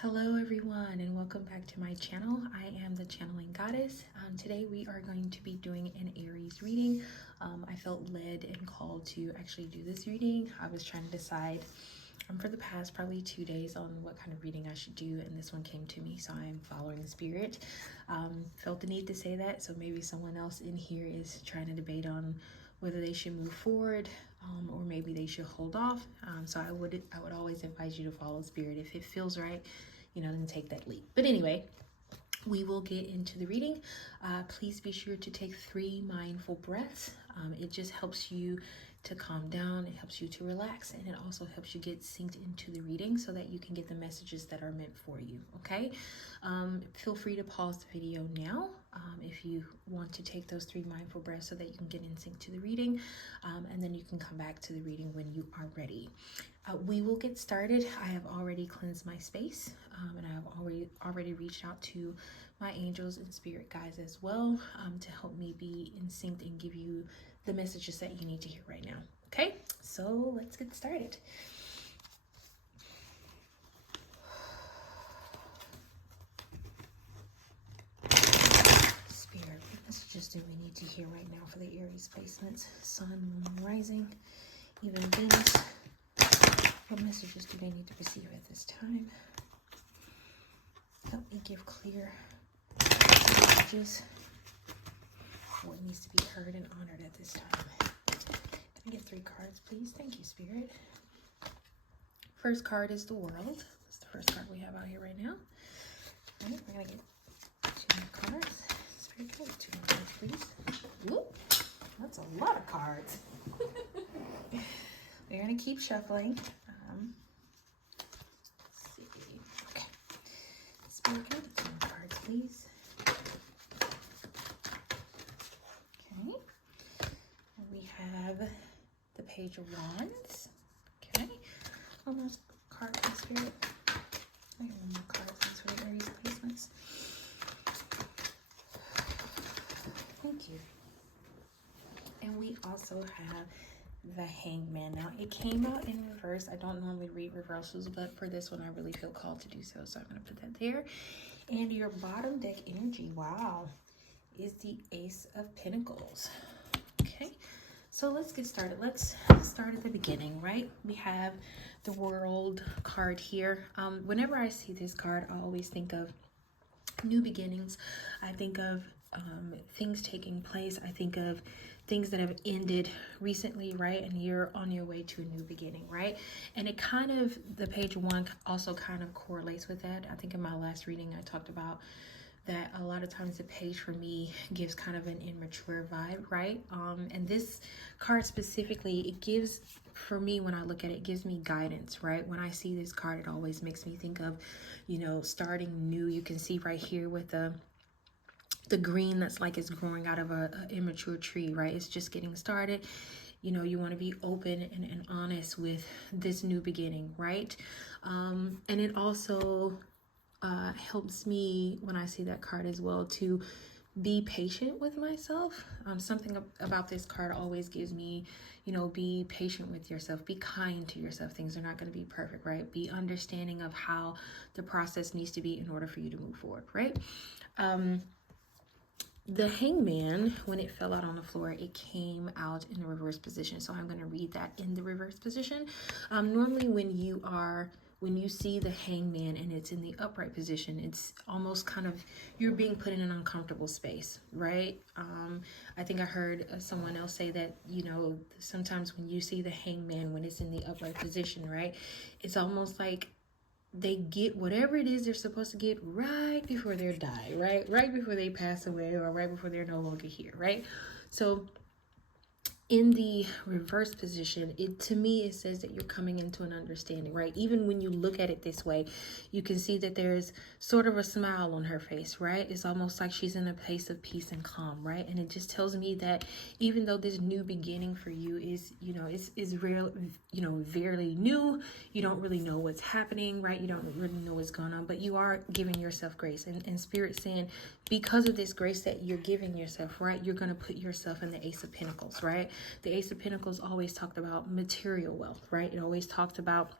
Hello everyone and welcome back to my channel. I am the Channeling Goddess. Today we are going to be doing an Aries reading. I felt led and called to actually do this reading. I was trying to decide for the past probably 2 days on what kind of reading I should do, and this one came to me, so I am following the spirit. Felt the need to say that, so maybe someone else in here is trying to debate on whether they should move forward or maybe they should hold off. So I would always advise you to follow spirit. If it feels right, then take that leap. But anyway, we will get into the reading. Please be sure to take 3 mindful breaths. It just helps you to calm down, it helps you to relax, and it also helps you get synced into the reading so that you can get the messages that are meant for you, okay? Feel free to pause the video now if you want to take those 3 mindful breaths so that you can get in sync to the reading, and then you can come back to the reading when you are ready. We will get started. I have already cleansed my space, and I have already reached out to my angels and spirit guides as well to help me be in sync and give you the messages that you need to hear right now. Okay, so let's get started. Spirit, what messages do we need to hear right now for the Aries placements? Sun, Moon, Rising, even Venus. What messages do they need to receive at this time? Help me give clear messages. What needs to be heard and honored at this time? Can I get 3 cards, please? Thank you, Spirit. First card is the World. That's the first card we have out here right now. All right, we're going to get 2 more cards. Spirit, can I get 2 more cards, please? Whoop, that's a lot of cards. We're going to keep shuffling. Let's see. Okay. Spirit, can I get 2 more cards, please? Have the Page of Wands. Okay, one more card from Spirit. I have 1 more card for the Aries placements. Thank you. And we also have the Hangman. Now it came out in reverse. I don't normally read reversals, but for this one I really feel called to do so, so I'm going to put that there. And your bottom deck energy, wow, is the Ace of Pentacles. Okay, so let's get started. Let's start at the beginning, right? We have the World card here. Whenever I see this card, I always think of new beginnings. I think of things taking place. I think of things that have ended recently, right? And you're on your way to a new beginning, right? And it kind of, the Page of Wands also kind of correlates with that. I think in my last reading, I talked about that a lot of times the page for me gives kind of an immature vibe, right? And this card specifically, it gives, for me, when I look at it, it gives me guidance, right? When I see this card, it always makes me think of, starting new. You can see right here with the green that's like it's growing out of a immature tree, right? It's just getting started. You want to be open and honest with this new beginning, right? And it also helps me when I see that card as well to be patient with myself. Something about this card always gives me, be patient with yourself, be kind to yourself. Things are not going to be perfect, right? Be understanding of how the process needs to be in order for you to move forward, right? The Hangman, when it fell out on the floor, it came out in the reverse position. So I'm going to read that in the reverse position. Normally when you see the Hangman and it's in the upright position, it's almost kind of, you're being put in an uncomfortable space, right? I think I heard someone else say that, sometimes when you see the Hangman, when it's in the upright position, right, it's almost like they get whatever it is they're supposed to get right before they die, right before they pass away, or right before they're no longer here, right? So in the reverse position, to me, it says that you're coming into an understanding, right? Even when you look at it this way, you can see that there's sort of a smile on her face, right? It's almost like she's in a place of peace and calm, right? And it just tells me that even though this new beginning for you is, is real, very new, you don't really know what's happening, right? You don't really know what's going on, but you are giving yourself grace. And Spirit saying, because of this grace that you're giving yourself, right, you're going to put yourself in the Ace of Pentacles, right? The Ace of Pentacles always talked about material wealth, right? It always talked about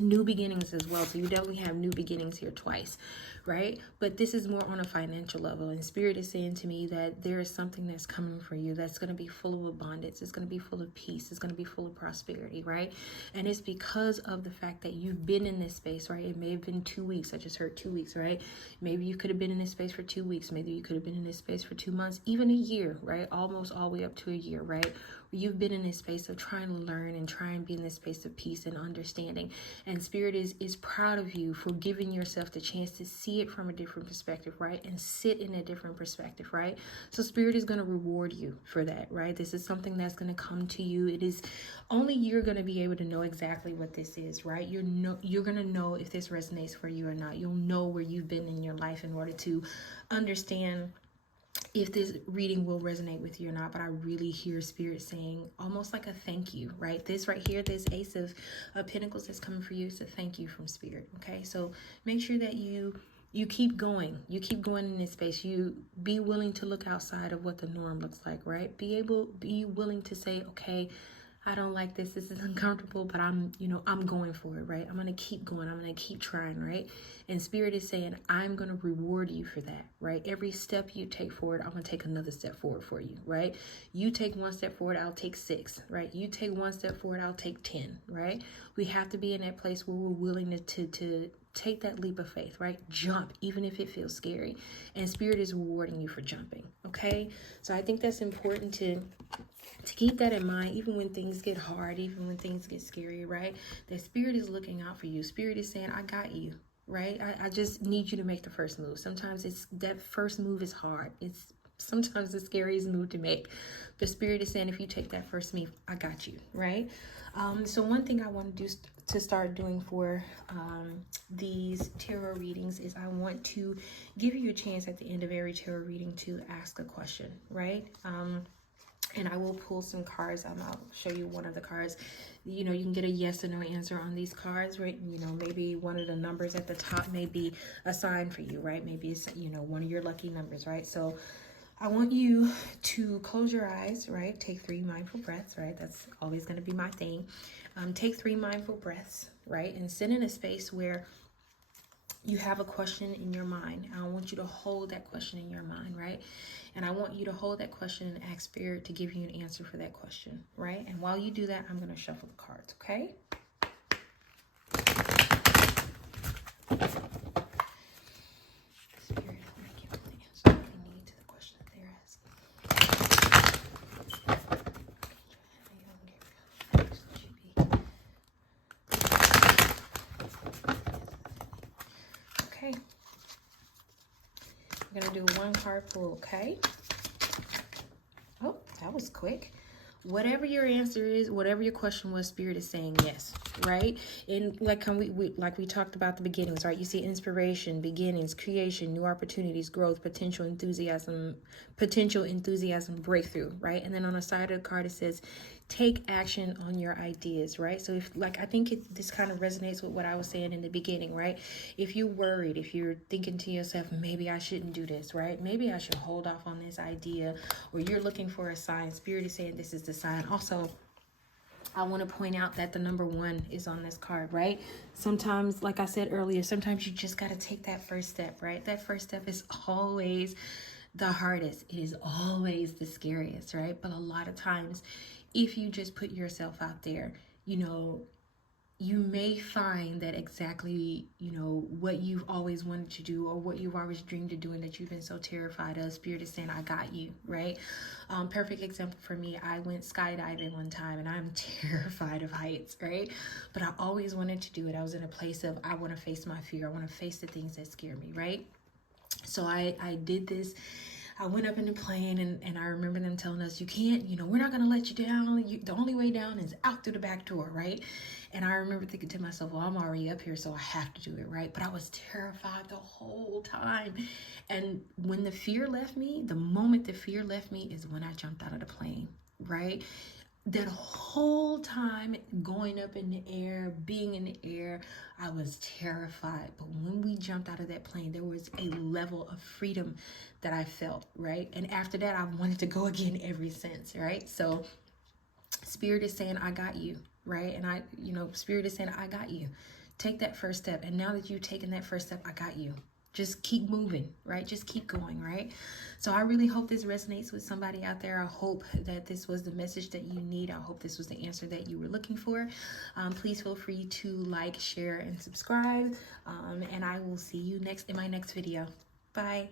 new beginnings as well. So you definitely have new beginnings here twice, right? But this is more on a financial level. And Spirit is saying to me that there is something that's coming for you that's going to be full of abundance. It's going to be full of peace. It's going to be full of prosperity, right? And it's because of the fact that you've been in this space, right? It may have been 2 weeks. I just heard 2 weeks, right? Maybe you could have been in this space for 2 weeks. Maybe you could have been in this space for 2 months, even a year, right? Almost all the way up to a year, right? You've been in this space of trying to learn and try and be in this space of peace and understanding. And Spirit is proud of you for giving yourself the chance to see it from a different perspective, right? And sit in a different perspective, right? So Spirit is going to reward you for that, right? This is something that's going to come to you. It is only you're going to be able to know exactly what this is, right? You're going to know if this resonates for you or not. You'll know where you've been in your life in order to understand if this reading will resonate with you or not. But I really hear Spirit saying almost like a thank you, right? This right here, this Ace of Pentacles that's coming for you, is a thank you from Spirit. Okay, so make sure that you keep going. You keep going in this space. You be willing to look outside of what the norm looks like, right? Be willing to say, okay, I don't like this. This is uncomfortable, but I'm going for it, right? I'm going to keep going. I'm going to keep trying, right? And Spirit is saying, I'm going to reward you for that, right? Every step you take forward, I'm going to take another step forward for you, right? You take 1 step forward, I'll take 6, right? You take 1 step forward, I'll take 10, right? We have to be in that place where we're willing to take that leap of faith, right? Jump, even if it feels scary. And Spirit is rewarding you for jumping, okay? So I think that's important to keep that in mind, even when things get hard, even when things get scary, right? That Spirit is looking out for you. Spirit is saying, I got you, right? I just need you to make the first move. Sometimes that first move is hard. It's sometimes the scariest move to make. But Spirit is saying, if you take that first move, I got you, right? So one thing I want to do to start doing for these tarot readings is I want to give you a chance at the end of every tarot reading to ask a question, right? And I will pull some cards. I'll show you one of the cards. You can get a yes or no answer on these cards, right? Maybe one of the numbers at the top may be a sign for you, right? Maybe it's, one of your lucky numbers, right? So I want you to close your eyes, right? Take 3 mindful breaths, right? That's always going to be my thing. Take 3 mindful breaths, right? And sit in a space where you have a question in your mind. I want you to hold that question in your mind, right? And I want you to hold that question and ask Spirit to give you an answer for that question, right? And while you do that, I'm going to shuffle the cards, okay? Spirit, I'm going to give them the answer that they need to the question that they're asking. Okay. I'm going to do a 1 card pull, okay? Oh, that was quick. Whatever your answer is, whatever your question was, Spirit is saying yes, right? And like we talked about the beginnings, right? You see inspiration, beginnings, creation, new opportunities, growth, potential, enthusiasm, breakthrough, right? And then on the side of the card, it says, take action on your ideas, right? So I think this kind of resonates with what I was saying in the beginning, right? If you're worried, if you're thinking to yourself, maybe I shouldn't do this, right? Maybe I should hold off on this idea, or you're looking for a sign, Spirit is saying this is the sign. Also, I want to point out that the number 1 is on this card, right? Sometimes, like I said earlier, sometimes you just got to take that first step, right? That first step is always the hardest. It is always the scariest, right? But a lot of times, if you just put yourself out there, you may find that exactly, what you've always wanted to do or what you've always dreamed of doing that you've been so terrified of. Spirit is saying, I got you, right? Perfect example for me, I went skydiving one time and I'm terrified of heights, right? But I always wanted to do it. I was in a place of, I want to face my fear. I want to face the things that scare me, right? So I did this. I went up in the plane and I remember them telling us, you can't, we're not going to let you down. The only way down is out through the back door, right? And I remember thinking to myself, well, I'm already up here, so I have to do it, right? But I was terrified the whole time. And when the fear left me, the moment the fear left me is when I jumped out of the plane, right? That whole time going up in the air, being in the air, I was terrified. But when we jumped out of that plane, there was a level of freedom that I felt, right? And after that, I wanted to go again ever since, right? So Spirit is saying, I got you, right? And Spirit is saying, I got you. Take that first step. And now that you've taken that first step, I got you. Just keep moving, right? Just keep going, right? So I really hope this resonates with somebody out there. I hope that this was the message that you need. I hope this was the answer that you were looking for. Please feel free to like, share, and subscribe. And I will see you in my next video. Bye.